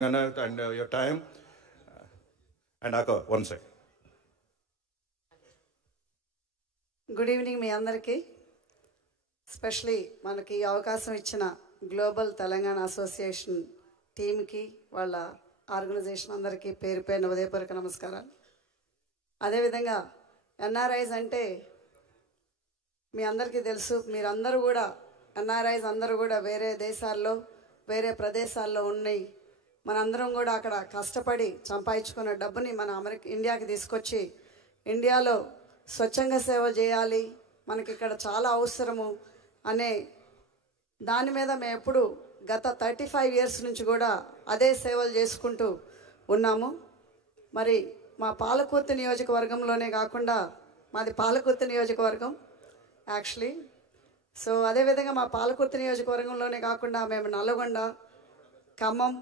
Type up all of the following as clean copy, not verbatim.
and your time. And Akka, one sec. Good evening మీ అందరికీ. Specially మనకి ఈ అవకాశం ఇచ్చిన గ్లోబల్ తెలంగాణ అసోసియేషన్ టీమ్కి వాళ్ళ ఆర్గనైజేషన్ అందరికీ పేరు పేరున ఉదయపూర్వక నమస్కారాలు. అదేవిధంగా ఎన్ఆర్ఐస్ అంటే మీ అందరికీ తెలుసు. మీరందరూ కూడా ఎన్ఆర్ఐస్ అందరూ కూడా వేరే దేశాల్లో వేరే ప్రదేశాల్లో ఉన్నాయి. మనందరం కూడా అక్కడ కష్టపడి సంపాదించుకున్న డబ్బుని మన ఇండియాకి తీసుకొచ్చి ఇండియాలో స్వచ్ఛంగా సేవ చేయాలి, మనకి ఇక్కడ చాలా అవసరము అనే దాని మీద మేము ఎప్పుడు గత 35 years నుంచి కూడా అదే సేవలు చేసుకుంటూ ఉన్నాము. మరి మా పాలకుర్తి నియోజకవర్గంలోనే కాకుండా, మాది పాలకుర్తి నియోజకవర్గం యాక్చువల్లీ. సో అదేవిధంగా మా పాలకుర్తి నియోజకవర్గంలోనే కాకుండా మేము నల్గొండ, ఖమ్మం,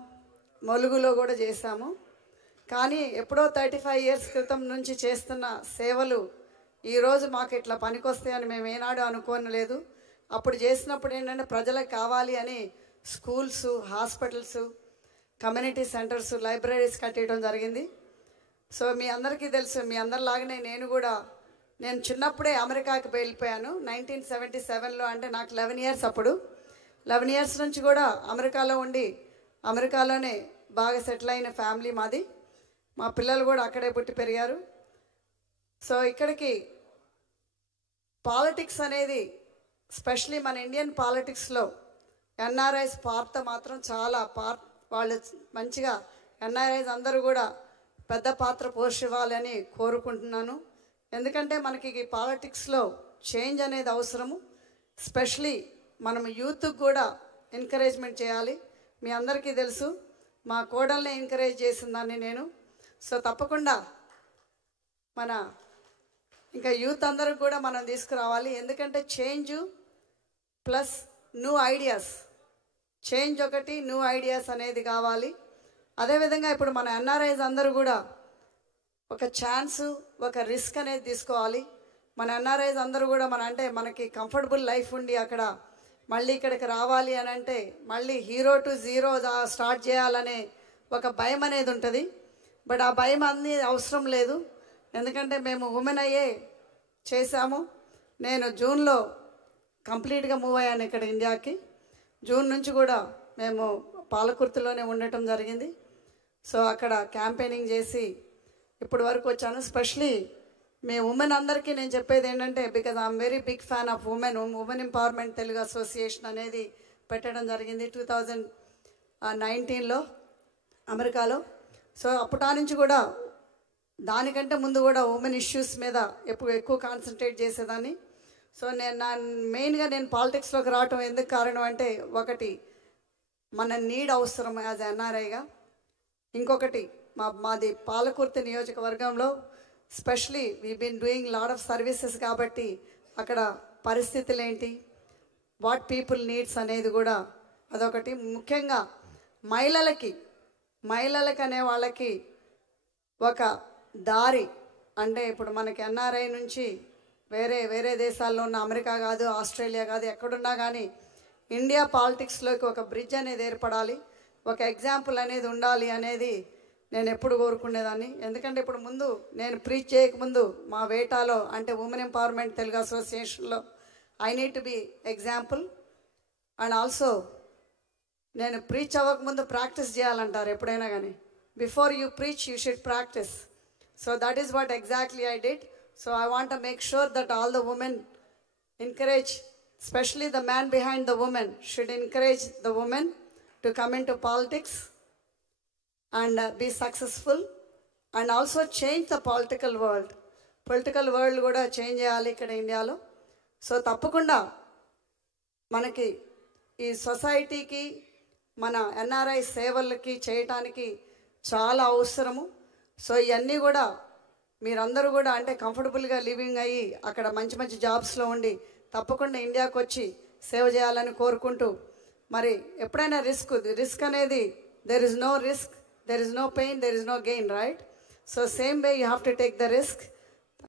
ములుగులో కూడా చేశాము. కానీ ఎప్పుడో 35 years క్రితం నుంచి చేస్తున్న సేవలు ఈరోజు మాకు ఇట్లా పనికొస్తాయని మేము ఏనాడు అనుకోనలేదు. అప్పుడు చేసినప్పుడు ఏంటంటే ప్రజలకు కావాలి అని schools, hospitals, community centres, libraries కట్టేయడం జరిగింది. సో మీ అందరికీ తెలుసు, మీ అందరిలాగానే నేను చిన్నప్పుడే అమెరికాకి వెళ్ళిపోయాను 1977లో. అంటే నాకు 11 years. అప్పుడు 11 years నుంచి కూడా అమెరికాలో ఉండి అమెరికాలోనే బాగా సెటిల్ అయిన ఫ్యామిలీ మాది. మా పిల్లలు కూడా అక్కడే పుట్టి పెరిగారు. సో ఇక్కడికి పాలిటిక్స్ అనేది స్పెషలీ మన ఇండియన్ పాలిటిక్స్లో ఎన్ఆర్ఐస్ పాత్ర మాత్రం చాలా వాళ్ళు మంచిగా ఎన్ఆర్ఐస్ అందరూ కూడా పెద్ద పాత్ర పోషివ్వాలని కోరుకుంటున్నాను. ఎందుకంటే మనకి ఈ పాలిటిక్స్లో చేంజ్ అనేది అవసరము. స్పెషలీ మనం యూత్కి కూడా ఎంకరేజ్మెంట్ చేయాలి. మీ అందరికీ తెలుసు, మా కోడల్ని ఎంకరేజ్ చేసిందాన్ని నేను. సో తప్పకుండా మన ఇంకా యూత్ అందరికి కూడా మనం తీసుకురావాలి. ఎందుకంటే change plus new ideas, change ఒకటి, న్యూ ఐడియాస్ అనేది కావాలి. అదేవిధంగా ఇప్పుడు మన ఎన్ఆర్ఐస్ అందరూ కూడా ఒక ఛాన్సు, ఒక రిస్క్ అనేది తీసుకోవాలి. మన ఎన్ఆర్ఐస్ అందరూ కూడా మనకి కంఫర్టబుల్ లైఫ్ ఉండి అక్కడ మళ్ళీ ఇక్కడికి రావాలి అని అంటే మళ్ళీ 0 to 0 స్టార్ట్ చేయాలనే ఒక భయం అనేది ఉంటుంది. బట్ ఆ భయం అనేది అవసరం లేదు. ఎందుకంటే మేము ఉమెన్ అయ్యే చేశాము. నేను జూన్లో కంప్లీట్గా మూవ్ అయ్యాను ఇక్కడ ఇండియాకి. జూన్ నుంచి కూడా మేము పాలకుర్తిలోనే ఉండటం జరిగింది. సో అక్కడ క్యాంపెయినింగ్ చేసి ఇప్పటి వరకు వచ్చాను. స్పెషలీ మీ ఉమెన్ అందరికీ నేను చెప్పేది ఏంటంటే, because I'm very big fan of women empowerment Telugu association అనేది పెట్టడం జరిగింది 2019లో అమెరికాలో. సో అప్పటి నుంచి కూడా దానికంటే ముందు కూడా ఉమెన్ ఇష్యూస్ మీద ఎక్కువ కాన్సన్ట్రేట్ చేసేదాన్ని. సో మెయిన్గా నేను పాలిటిక్స్లోకి రావటం ఎందుకు కారణం అంటే, ఒకటి మన నీడ్ అవసరం యాజ్ ఎన్ఆర్ఐగా. ఇంకొకటి మాది పాలకుర్తి నియోజకవర్గంలో specially we been doing lot of services కాబట్టి అక్కడ పరిస్థితులు ఏంటి, వాట్ పీపుల్ నీడ్స్ అనేది కూడా అదొకటి. ముఖ్యంగా మహిళలకి అనే వాళ్ళకి ఒక దారి, అంటే ఇప్పుడు మనకి ఎన్ఆర్ఐ నుంచి వేరే దేశాల్లో ఉన్న, అమెరికా కాదు, ఆస్ట్రేలియా కాదు, ఎక్కడున్నా కానీ ఇండియా పాలిటిక్స్లోకి ఒక బ్రిడ్జ్ అనేది ఏర్పడాలి, ఒక ఎగ్జాంపుల్ అనేది ఉండాలి అనేది నేను ఎప్పుడు కోరుకునేదాన్ని. ఎందుకంటే ఇప్పుడు ముందు నేను ప్రీచ్ చేయకముందు మా వేటాలో, అంటే ఉమెన్ ఎంపవర్మెంట్ తెలుగు అసోసియేషన్లో I need to be example. And also నేను ప్రీచ్ అవ్వకముందు ప్రాక్టీస్ చేయాలంటారు ఎప్పుడైనా కానీ. Before you preach you should practise. So that is what exactly I did. So I want to make sure that all the women encourage, especially the man behind the woman should encourage the women to come into politics and be successful, and also change the political world. Political world కూడా change చేయాలి ఇక్కడ ఇండియాలో. So తప్పకుండా మనకి ఈ సొసైటీకి మన NRI సేవలకి చేయటానికి చాలా అవసరము. సో ఇవన్నీ కూడా మీరందరూ కూడా అంటే కంఫర్టబుల్గా లివింగ్ అయ్యి అక్కడ మంచి జాబ్స్లో ఉండి తప్పకుండా ఇండియాకి వచ్చి సేవ చేయాలని కోరుకుంటూ, మరి ఎప్పుడైనా రిస్క్ అనేది there is no risk, there is no pain, there is no gain, right? So same way you have to take the risk.